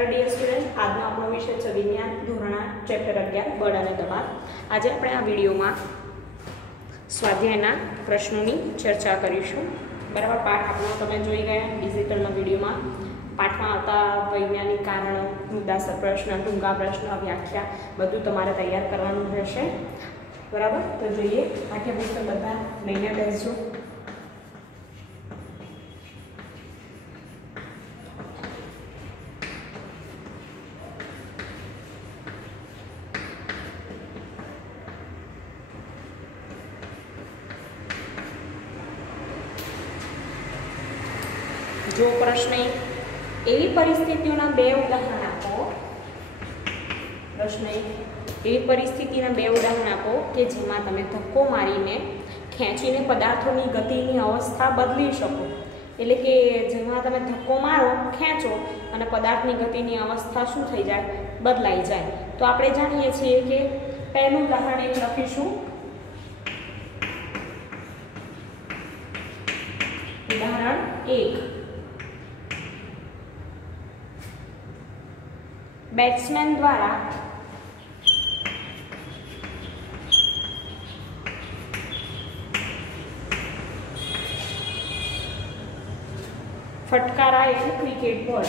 Hello dear student, આજનો આપણો વિષય છે વિજ્ઞાન ધોરણ 8 ચેપ્ટર 11 બળ અને દબાણ. આજે આપણે આ વિડીયોમાં સ્વાધ્યાયના પ્રશ્નોની ચર્ચા કરીશું. બરાબર, પાઠ આપણો તમે જોઈ ગયા ડિજિટલના વિડીયોમાં. પાઠમાં આવતા વૈજ્ઞાનિક કારણો, મુદ્દાસર પ્રશ્ન, ટૂંકા પ્રશ્ન, વ્યાખ્યા બધું તમારે તૈયાર કરવાનું રહેશે. બરાબર, તો જોઈએ. પાઠ્યપુસ્તક બધા લઈને બેસજો. जो प्रश्न एवी परिस्थितिओना बे उदाहरण आपो. प्रश्न एवी परिस्थितिना बे उदाहरण आपो के जेमां तमे धक्को मारीने खेंचीने पदार्थोनी गतिनी अवस्था बदली शको. एटले के जेमां तमे धक्को मारो, खेंचो अने पदार्थनी गतिनी अवस्था शुं थई जाय, बदलाई जाय. तो आपणे जाणीए छीए के पहेलुं उदाहरण एक लखीशुं. उदाहरण 1. बैट्समैन द्वारा फटकारायेल क्रिकेट बॉल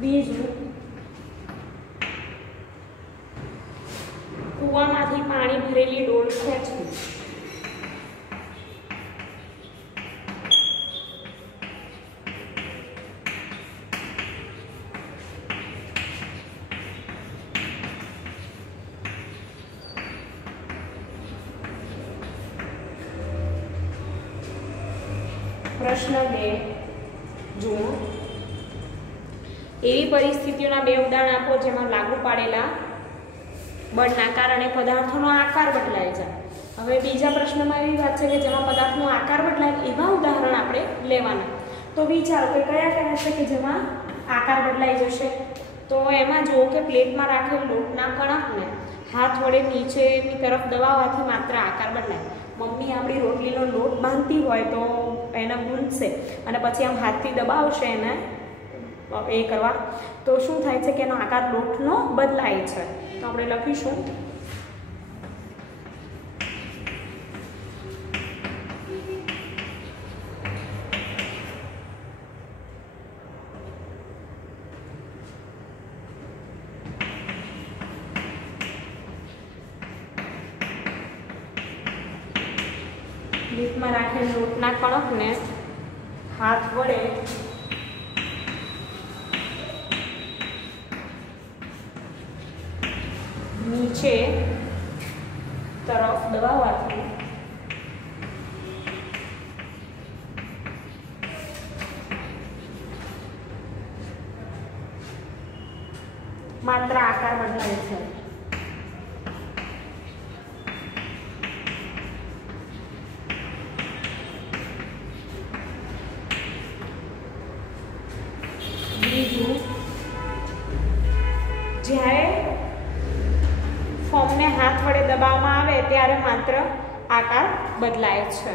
बीजू कुवामांथी पाणी भरेली डोल खेंचवी. प्रश्न 2 जुओ. एवी परिस्थितिओना बे उदाहरण आपो जेमां लागू पाडेला बळना कारणे पदार्थोनो आकार बदलाय जाय. हवे बीजा प्रश्नमां एवी वात छे के जेमां पदार्थनो आकार बदलाय एवा उदाहरण आपणे लेवाना. तो विचारो के कया कया छे के जेमां आकार बदलाई जशे. तो एमां जुओ के प्लेटमां राखेल लोटना कणकने हाथ वडे नीचेनी तरफ दबाववाथी मात्र आकार बदलाय. मम्मी आपणी रोटलीनो लोट बांधती होय तो एने गूंथशे अने पछी आम हाथथी दबावशे एने ए करवा तो शुं थाय छे के एनो आकार लोटनो बदलाय छे. तो આપણે લખીશું પ્લેટમાં રાખેલ લોટના કણકને હાથ વડે नीचे तरफ दबावाथी मात्र आकार बदलाय छे. बीजू ज्यारे फॉर्म ने हाथ वडे दबाववामां आवे त्यारे मात्र आकार बदलाय छे.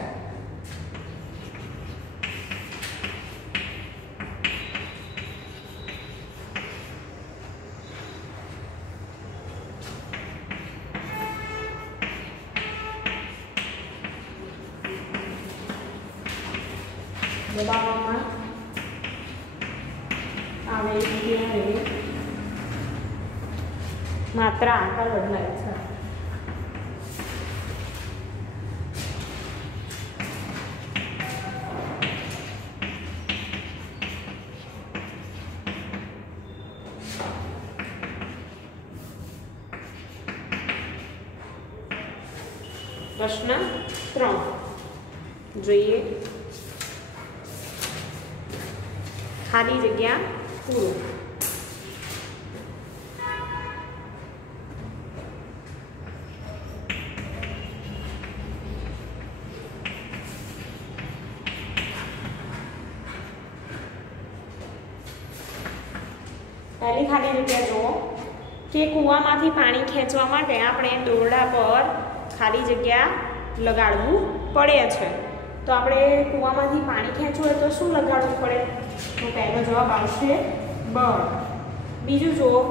दबाववामां आवे त्यारे मात्र आकार बदलाय छे. प्रश्न 3 જોઈએ. ખાલી જગ્યા પૂરો. पहली खाली जगह जो કે કૂવામાંથી પાણી ખેંચવા માટે આપણે દોરડા પર ખાલી જગ્યા લગાડવું પડે છે. તો આપણે કૂવામાંથી પાણી ખેંચવું હોય તો શું લગાડવું પડે? તો પહેલો જવાબ આવશે બળ. બીજું જુઓ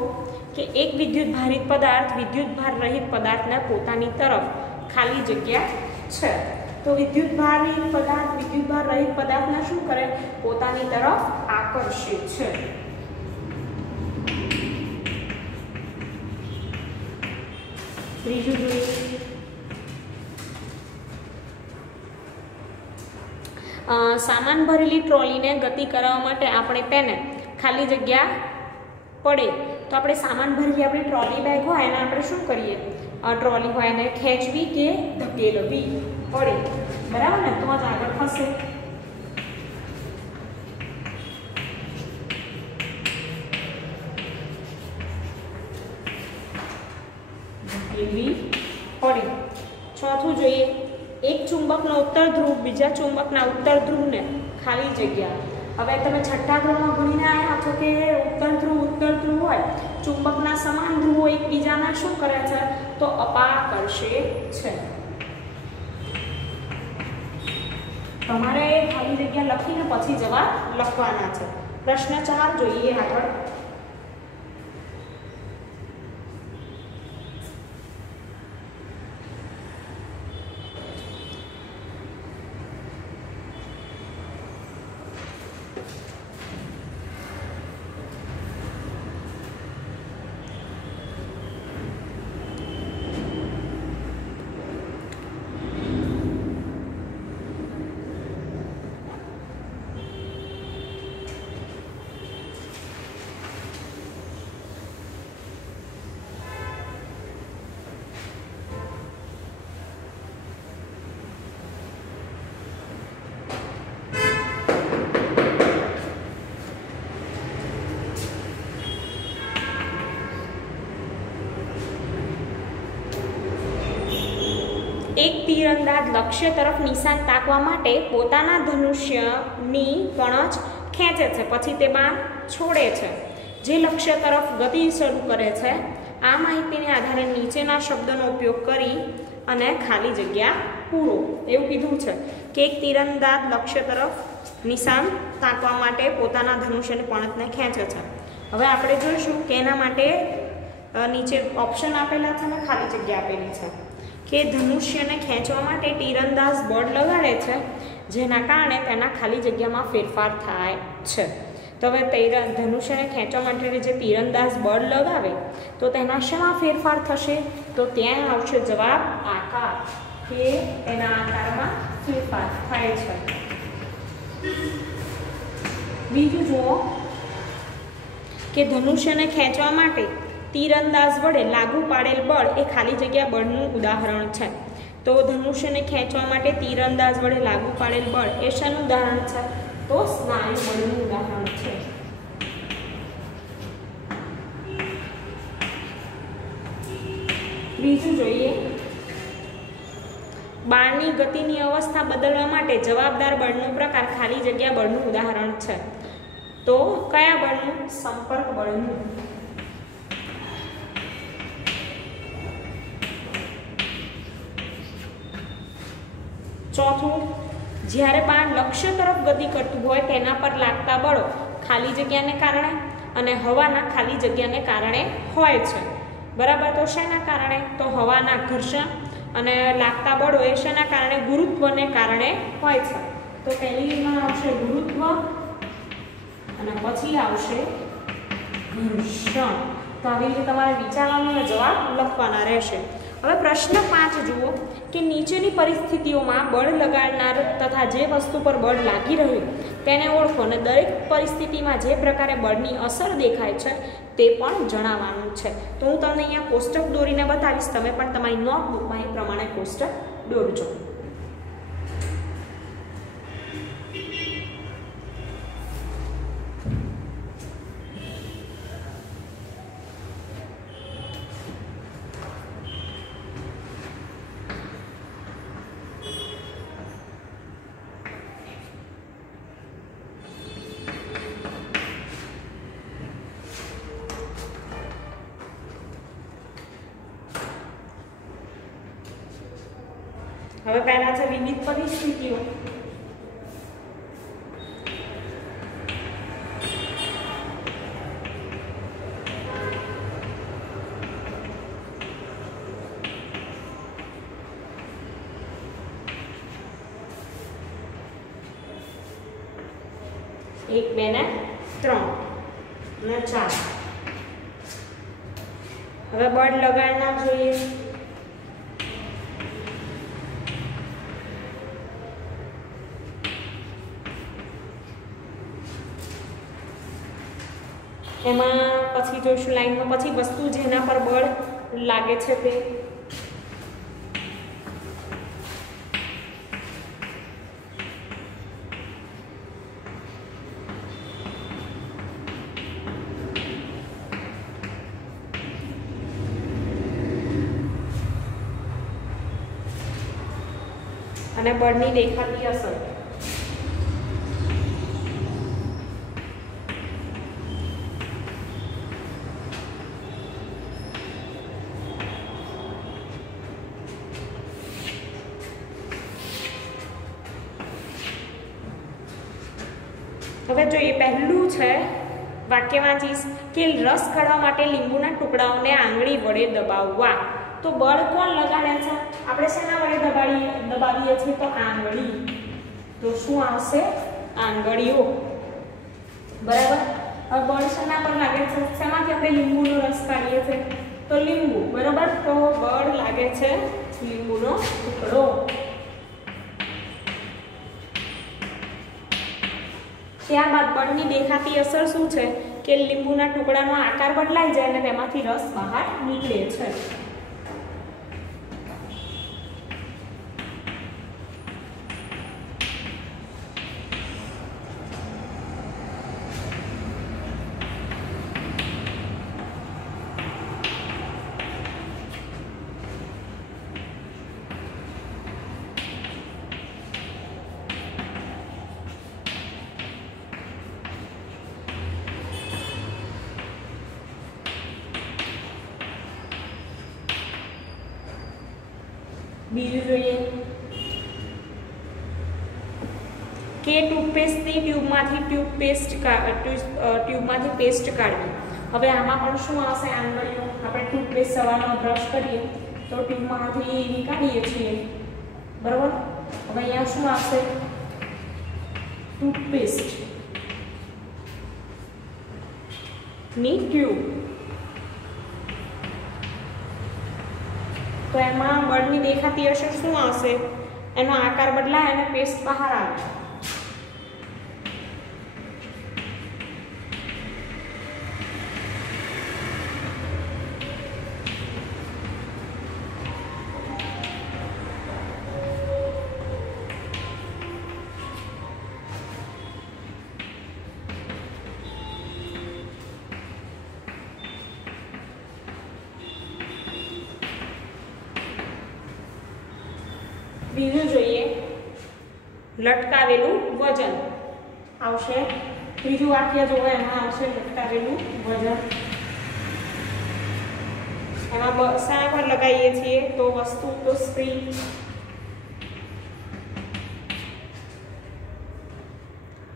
કે એક વિદ્યુત ભારિત પદાર્થ વિદ્યુત ભાર રહિત પદાર્થને પોતાની તરફ ખાલી જગ્યા છે. તો વિદ્યુત ભારિત પદાર્થ વિદ્યુત ભાર રહિત પદાર્થને શું કરે? પોતાની તરફ આકર્ષે છે. ત્રીજું જોઈએ, સામાન ભરેલી ટ્રોલીને ગતિ કરાવવા માટે આપણે તેને ખાલી જગ્યા પડે તો આપણે સામાન ભરેલી આપણી ટ્રોલી બેગ હોય એને આપણે શું કરીએ? ટ્રોલી હોય એને ખેંચવી કે ધકેલવી પડે, બરાબર ને? તો જ આગળ થશે. ધકેલવી પડે. ચોથું જોઈએ, એક ચુંબકનો ઉત્તર ધ્રુવ બીજા ચુંબકના ઉત્તર ધ્રુવને ખાલી જગ્યા. હવે તમે છઠ્ઠા ધોરણમાં ભણીને આવ્યા છો કે ઉત્તર ધ્રુવ હોય, ચુંબકના સમાન ધ્રુવો એકબીજાના શું કરે છે? તો અપાકર્ષે છે. તમારે ખાલી જગ્યા લખીને પછી જવાબ લખવાના છે. પ્રશ્ન 4 જોઈએ આગળ. એક તીરંદાજ લક્ષ્ય તરફ નિશાન તાકવા માટે પોતાના ધનુષ્યની પણછ ખેંચે છે, પછી તે બાણ છોડે છે, જે લક્ષ્ય તરફ ગતિ શરૂ કરે છે. આ માહિતીને આધારે નીચેના શબ્દોનો ઉપયોગ કરી અને ખાલી જગ્યા પૂરો. એવું કીધું છે કે એક તીરંદાજ લક્ષ્ય તરફ નિશાન તાકવા માટે પોતાના ધનુષ્યની પણછને ખેંચે છે. હવે આપણે જોઈશું કે એના માટે નીચે ઓપ્શન આપેલા છે અને ખાલી જગ્યા આપેલી છે કે ધનુષ્યને ખેંચવા માટે તીરંદાજ બળ લગાડે છે, જેના કારણે તેના ખાલી જગ્યામાં ફેરફાર થાય છે. તો હવે ધનુષ્યને ખેંચવા માટે જે તીરંદાજ બળ લગાવે તો તેના શેમાં ફેરફાર થશે? તો ત્યાં આવશે જવાબ આકાર, કે એના આકારમાં ફેરફાર થાય છે. બીજું જુઓ કે ધનુષ્યને ખેંચવા માટે તીરંદાજ વડે લાગુ પાડેલ બળ એ ખાલી જગ્યા બળનું ઉદાહરણ છે. તો ધનુષ્યને ખેંચવા માટે તીરંદાજ વડે લાગુ પાડેલ બળ એ શેનું ઉદાહરણ છે? તો સ્નાયુ બળનું ઉદાહરણ છે. બીજું જોઈએ, બાણની ગતિની અવસ્થા બદલવા માટે જવાબદાર બળનો પ્રકાર ખાલી જગ્યા બળનું ઉદાહરણ છે. તો કયા બળનું? સંપર્ક બળનું. ચોથું, જ્યારે બાણ લક્ષ્ય તરફ ગતિ કરતું હોય તેના પર લાગતા બળો ખાલી જગ્યાને કારણે અને હવાના ખાલી જગ્યાને કારણે હોય છે. બરાબર? તો શેના કારણે? તો હવાના ઘર્ષણ અને લાગતા બળો એ શેના કારણે? ગુરુત્વને કારણે હોય છે. તો પહેલીમાં આવશે ગુરુત્વ અને પછી આવશે ઘર્ષણ. તો આવી રીતે તમારે વિચારવાનો અને જવાબ લખવાના રહેશે. હવે પ્રશ્ન 5 જુઓ કે નીચેની પરિસ્થિતિઓમાં બળ લગાડનાર તથા જે વસ્તુ પર બળ લાગી રહ્યું તેને ઓળખો અને દરેક પરિસ્થિતિમાં જે પ્રકારે બળની અસર દેખાય છે તે પણ જણાવવાનું છે. તો હું તમને અહીંયા કોષ્ટક દોરીને બતાવીશ, તમે પણ તમારી નોટબુકમાં એ પ્રમાણે કોષ્ટક દોરજો. હવે પહેલા છે વિવિધ પરિસ્થિતિઓ. એક, બે ને 3 ને 4. હવે બળ લગાડના જોઈએ. એમાં પછી જોઈશું લાઈનમાં પછી વસ્તુ જેના પર બળ લાગે છે તે. અને બળની દેખાતી અસર. હવે જોઈએ પહેલું છે વાક્ય વાંચીશ કે રસ કાઢવા માટે લીંબુના ટુકડાઓને આંગળી વડે દબાવવા. તો બળ કોણ લગાડે છે? આપણે શેના વડે દબાવીએ છીએ? તો આંગળી. તો શું આવશે? આંગળીઓ. બરાબર. હવે બળ શેના પર લાગે છે? શેમાંથી આપણે લીંબુનો રસ કાઢીએ છીએ? તો લીંબુ. બરાબર. તો બળ લાગે છે લીંબુનો ટુકડો. ત્યારબાદ બળની દેખાતી અસર શું છે કે લીંબુના ટુકડાનો આકાર બદલાઈ જાય અને તેમાંથી રસ બહાર નીકળે છે. બીજું જોઈએ કે ટૂથપેસ્ટની ટ્યુબમાંથી પેસ્ટ કાઢવી. હવે આમાં પણ શું આવશે? આંગળીઓ. આપણે ટૂથપેસ્ટ સવારમાં બ્રશ કરીએ તો ટ્યુબમાંથી નીકાળીએ છીએ. બરાબર. હવે અહીંયા શું આવશે? ટૂથપેસ્ટ ની ટ્યુબ. તો એમાં બળની દેખાતી અસર શું આવશે? એનો આકાર બદલાય અને પેસ્ટ બહાર આવે. બીજું જોઈએ લટકાવેલું વજન આવશે. ત્રીજું વાક્ય જોવો એમાં આવશે લટકાવેલું વજન. એમાં શા પર લગાવીએ છીએ? તો વસ્તુ તો સ્પ્રિંગ.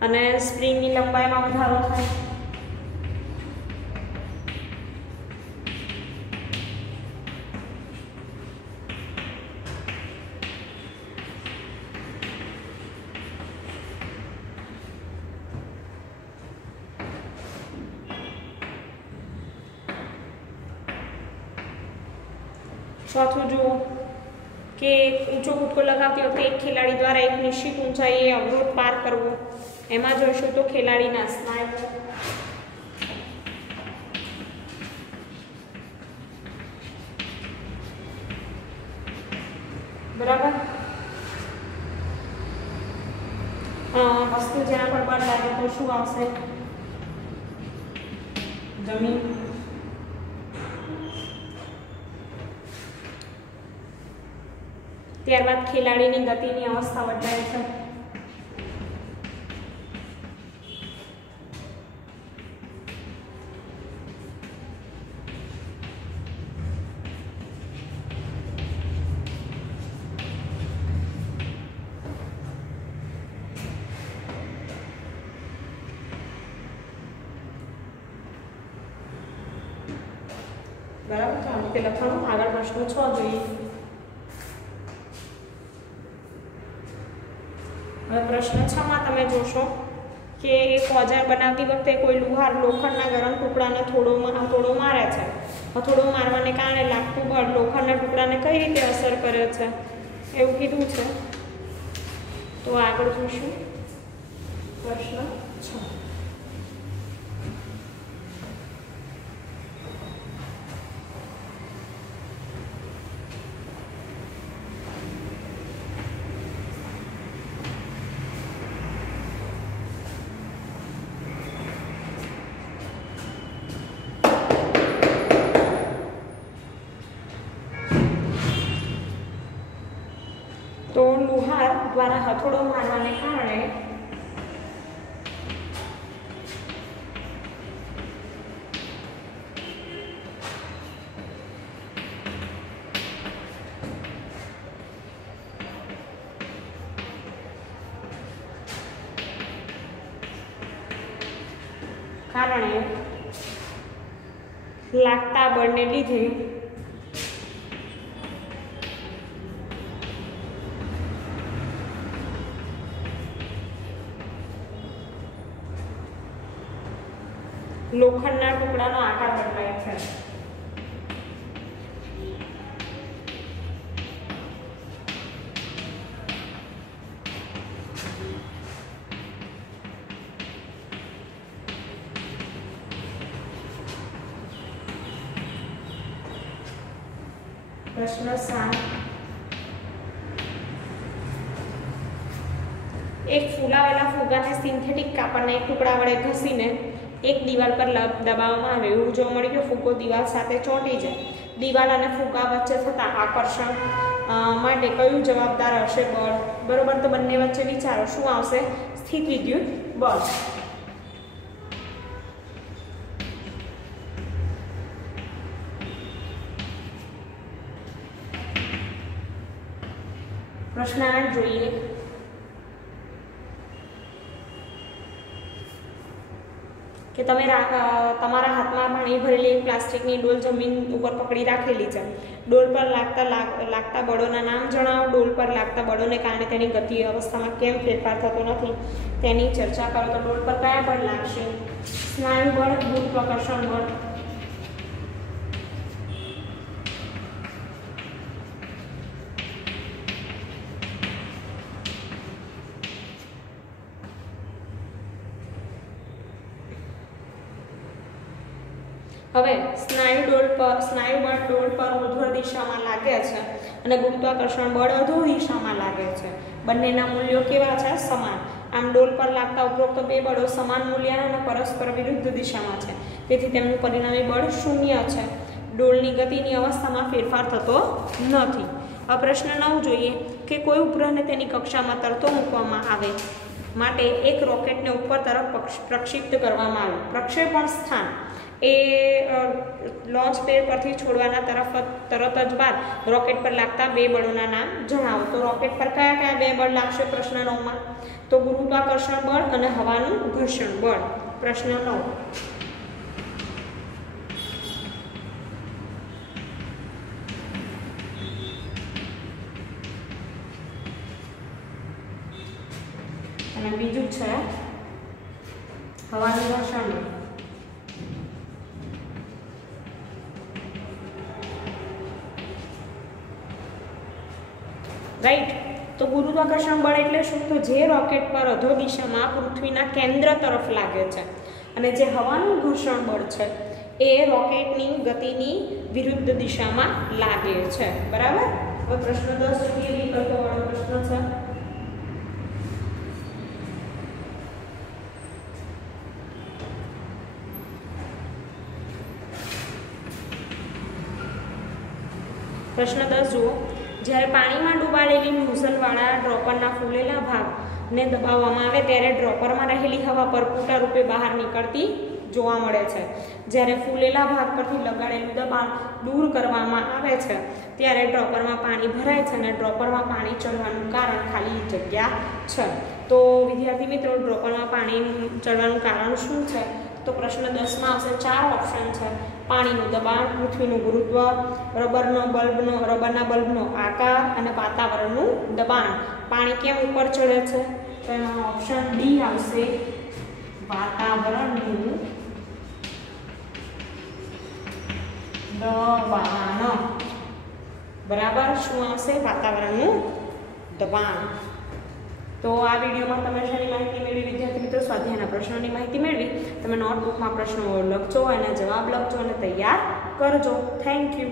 અને સ્પ્રિંગની લંબાઈમાં વધારો થાય. ચોથું જુઓ કે ઊંચો કૂદકો લગાવતી વખતે એક ખેલાડી દ્વારા એક નિશ્ચિત ઊંચાઈએ અવરોધ પાર કરવો. એમાં જોઈશું તો ખેલાડીના સ્નાયુઓ. બરાબર. વસ્તુ જેના પર બળ લાગે તો શું આવશે? જમીન. ત્યારબાદ ખેલાડીની ગતિની અવસ્થા બદલાય છે. બરાબર. તો આ રીતે લખવાનું. આગળ પ્રશ્ન 6 જોઈએ. હવે પ્રશ્ન 6 માં તમે જોશો કે એક ઓજાર બનાવતી વખતે કોઈ લુહાર લોખંડના ગરમ ટુકડાને થોડો મારે છે. થોડો મારવાને કારણે લાગતું બળ લોખંડના ટુકડાને કઈ રીતે અસર કરે છે એવું કીધું છે. તો આગળ જોઈશું પ્રશ્ન 6. તો લુહાર દ્વારા હથોડો મારવાને કારણે લાગતા બળને લીધે લોખંડના ટુકડાનો આકાર બદલાય છે. પ્રશ્ન 7. એક ફૂલાવેલા ફુગાને સિન્થેટિક કાપડના એક ટુકડા વડે ઘસીને એક દિવાલ પર દબાવવામાં આવે. એવું જોવા મળ્યું કે ફુગ્ગો દિવાલ સાથે ચોંટી જાય. દિવાલ અને ફુગ્ગા વચ્ચે થતા આકર્ષણ માટે કયું જવાબદાર હશે? બળ. બરોબર. તો બંને વચ્ચે વિચારો શું આવશે? સ્થિત વિદ્યુત બળ. પ્રશ્ન 8 જોઈએ. કે તમે તમારા હાથમાં પાણી ભરેલી એક પ્લાસ્ટિકની ડોલ જમીન ઉપર પકડી રાખેલી છે. ડોલ પર લાગતા બળોના નામ જણાવો. ડોલ પર લાગતા બળોને કારણે તેની ગતિ અવસ્થામાં કેમ ફેરફાર થતો નથી તેની ચર્ચા કરો. તો ડોલ પર કયા બળ લાગશે? સ્નાયુ બળ, ગુરુત્વાકર્ષણ બળ. હવે સ્નાયુ બળ ડોલ પર ઊર્ધ્વ દિશામાં લાગે છે અને ગુરુત્વાકર્ષણ બળ અધો દિશામાં લાગે છે. બંનેના મૂલ્યો કેવા છે? સમાન. આમ ડોલ પર લાગતા ઉપરોક્ત બે બળો સમાન મૂલ્યના અને પરસ્પર વિરુદ્ધ દિશામાં છે. તેથી તેમનું પરિણામી બળ 0 છે. ડોલની ગતિની અવસ્થામાં ફેરફાર થતો નથી. હવે પ્રશ્ન 9 જોઈએ કે કોઈ ઉપગ્રહને તેની કક્ષામાં તરતો મૂકવામાં આવે માટે એક રોકેટને ઉપર તરફ પ્રક્ષિપ્ત કરવામાં આવે. પ્રક્ષેપણ સ્થાન એ લોન્ચ પેડ પરથી છોડવાના તરત જ બાદ રોકેટ પર લાગતા બે બળોના નામ જણાવો. તો રોકેટ પર કયા કયા બે બળ લાગશે પ્રશ્ન 9 માં? તો ગુરુત્વાકર્ષણ બળ અને હવાનું ઘર્ષણ બળ. પ્રશ્ન 9. અને બીજું છે હવાનું ઘર્ષણ બળ. રાઈટ. તો ગુરુત્વાકર્ષણ બળ એટલે શું? તો જે રોકેટ પર અધો દિશામાં પૃથ્વીના કેન્દ્ર તરફ લાગે છે અને જે હવાનું ઘર્ષણ બળ છે એ રોકેટની ગતિની વિરુદ્ધ દિશામાં લાગે છે. બરાબર. હવે પ્રશ્ન 10 જોઈએ. વિકલ્પોવાળો પ્રશ્ન છે. પ્રશ્ન 10 જુઓ. જ્યારે પાણીમાં ડૂબાડેલી નોઝલવાળા ડ્રોપરના ફૂલેલા ભાગને દબાવવામાં આવે ત્યારે ડ્રોપરમાં રહેલી હવા પરપોટા રૂપે બહાર નીકળતી જોવા મળે છે. જ્યારે ફૂલેલા ભાગ પરથી લગાડેલું દબાણ દૂર કરવામાં આવે છે ત્યારે ડ્રોપરમાં પાણી ભરાય છે અને ડ્રોપરમાં પાણી ચડવાનું કારણ ખાલી જગ્યા છે. તો વિદ્યાર્થી મિત્રો, ડ્રોપરમાં પાણી ચડવાનું કારણ શું છે? તો પ્રશ્ન 10 માં આવશે 4 ઓપ્શન છે. પાણીનું દબાણ, પૃથ્વીનું ગુરુત્વ, રબરના બલ્બનો આકાર અને વાતાવરણનું દબાણ. પાણી કેમ ઉપર ચડે છે? તો એમાં ઓપ્શન ડી આવશે, વાતાવરણનું દબાણ. બરાબર, શું આવશે? વાતાવરણનું દબાણ. તો આ વિડીયોમાં તમે શેની માહિતી મેળવી વિદ્યાર્થી મિત્રો? સ્વાધ્યાયના પ્રશ્નોની માહિતી મેળવી. તમે નોટબુકમાં પ્રશ્નો લખજો, એના જવાબ લખજો અને તૈયાર કરજો. Thank you.